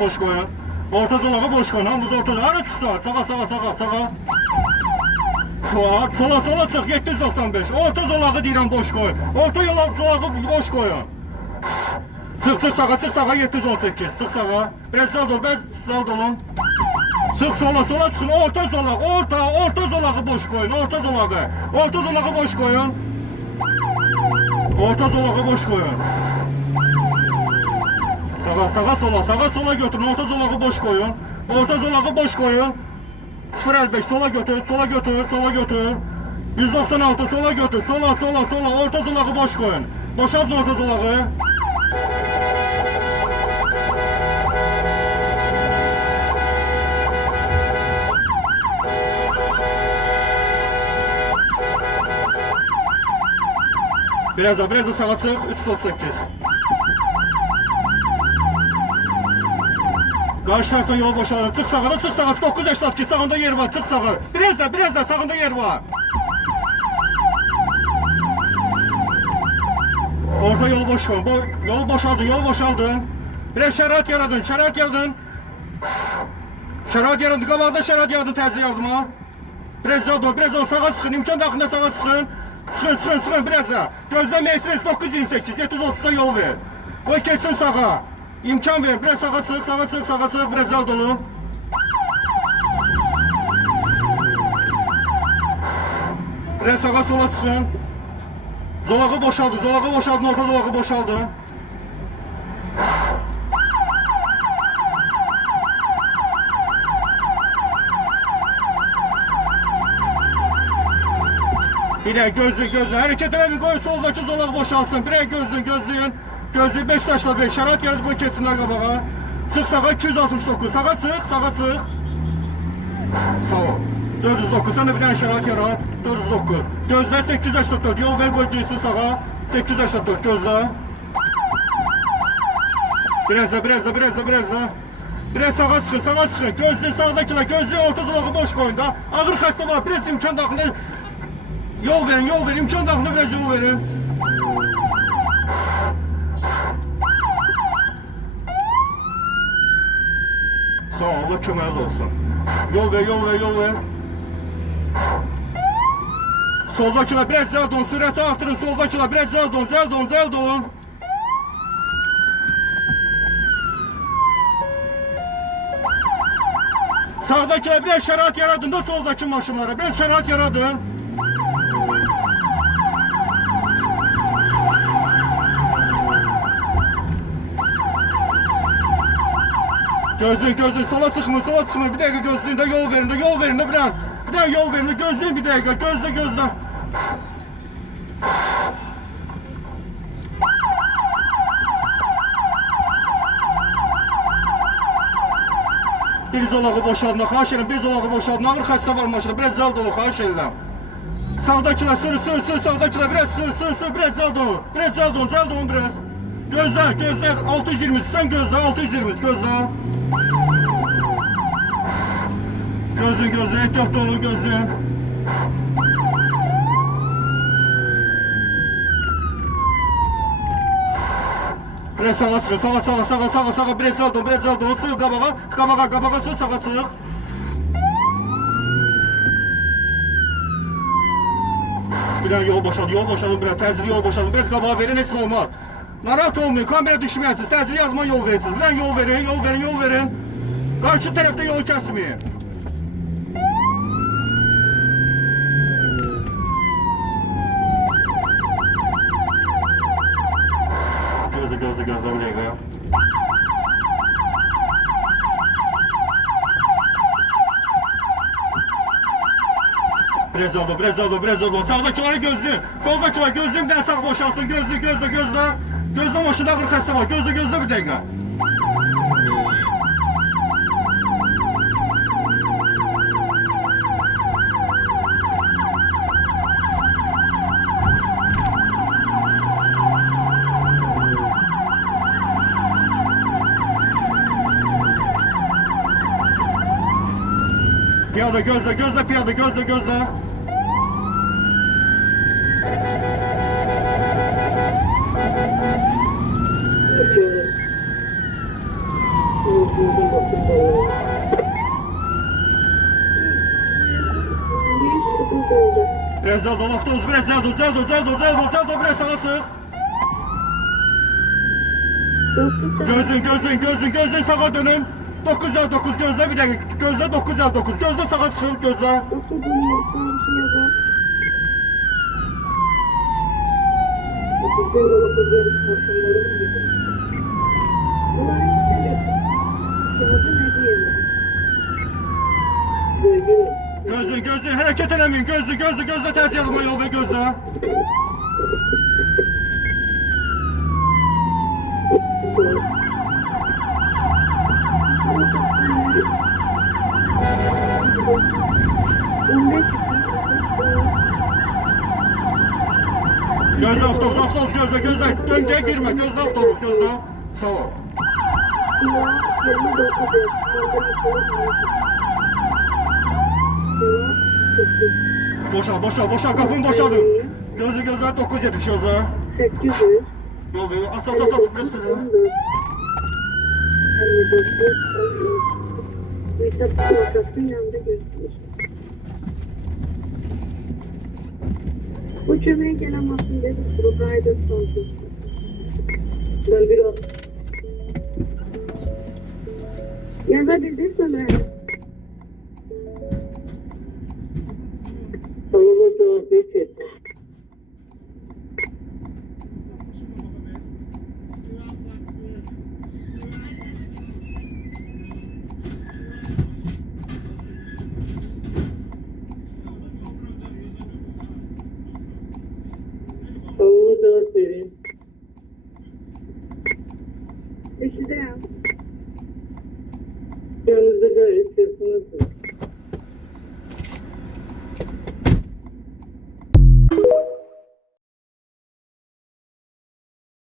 boş koyun. Orta zolağı boş koyun. Hamımız ortada. Hadi çık sağa. Sağa. Sola çık. 795. Orta zolağı deyirəm boş koyun. Orta yola zolağı boş koyun. Çık sağa 718. Çık sağa. Biraz sağ ol. Sağ olun. Çık sola çıkın. Orta zolağı boş koyun. Orta zolağı boş koyun. Orta zolağı boş koyun. Sağa sola götürün. Orta zolağı boş koyun. Orta zolağı boş koyun. 055 sola götür. 196 sola götür. Sola. Orta zolağı boş koyun. Boşaltın orta zolağı. Biraz da sağa çık. 338. Karşı taraftan yol boşalır. Çık sağa. 982 sağında yer var. Çık sağa. Biraz da sağında yer var. Orta yolu boş koy. Yolu boşaldın. Biraz şərait yaradın. Şərait yaradın. Qabağda şərait yaradın təcili yardıma. Biraz ol. Sağa sıxın. İmkan daxilində sağa sıxın. Sıxın biraz da. Gözlə Mercedes 928. 730'da yol ver. O keçsin sağa. İmkan verin. Biraz sağa çık. Biraz yol dolu. Biraz sağa sola çıkın. Zolağı boşaldın. Orta zolağı boşaldı. Bir de gözlü. Hareketine bir koy. Soldaki zolağı boşalsın. Bir de gözlüyün. Gözlüğü 5 taşla 5. Şərait yarız boy keçsinlər qabağa. Çık sağa 269. Sağa çık. Sağ ol. 409. Sen de bir tane şərait yarat. 409. Gözlə 884. Yol ver koy girsin sağa. 884 gözlə. Biraz da. Biraz sağa sıkın. Gözlüğün sağdakiler. Gözlüğün orta zolağı boş koyun da. Ağır xəstə var. Biraz imkan daxilində yol verin. İmkan daxilində biraz yol verin. Sağ ol, Allah köməyiniz olsun. Yol ver. Soldakiler biraz zəld olun, sürəti artırın. Soldakiler biraz zəld olun. Sağdakiler biraz şərait yaradın da soldaki maşınlara. Biraz şərait yaradın. Gözlüğün sola çıkma. Bir dakika gözlüğünde yol verin de bir an yol verin de gözlüğün bir dakika gözle. Bir zolağı boşaldın, xahiş edirəm, bir zolağı boşaldın, ağır xəstə var maşında, biraz zəld olun, xahiş edirəm. Sağdakiler sür, sağdakiler biraz sür, biraz zəld olun biraz. Gözle, 620, sen gözle, 620, gözle. Gözlüğün, ehtiyatlı olun gözlüğün. Biraz sağa sıkın, sağa, biraz zəld olun, sür qabağa, sür sağa çık. Bir an yol boşalın biraz, təcili yol boşalın, biraz qabağa verin, heç nə olmaz. Narahat olmayın, kamera düşməyəsiniz, təcili yazma yol verirsiniz. Bir an yol verin. Karşı tərəfdə yol kəsməyin. Gözlə bir dəqiqə. Biraz oldu. Sağdakileri gözlü. Soldakiler gözlüyüm den sağ boşalsın. Gözle. Gözle maşında ağır xəstə var. Gözle bir dəqiqə. Piyada gözle. Biraz daha dol, avtobus biraz daha dol, biraz sağa sık. Gözün sağa dönün. 959 gözle bir dakika. Gözle 959. Gözle sağa sıkın gözle. Gözün hareket eləmeyin. Gözle tercih edin o yolu gözle. Gözle avtobus gözle. Döngeye girme. Gözle avtobus gözle. Sağ ol. Boşa kafını boşadın. Gözle 970 gözle. 800. Yol veriyor. As biraz kızı. Bu cümleye gelemezsin dedi. Buradaydı sonsuz. Ben bir o. Yazabildin sana. Allah'a cevap geçir. Allah'a cevap verin. Eşide ya. Yanınızda gayet kesin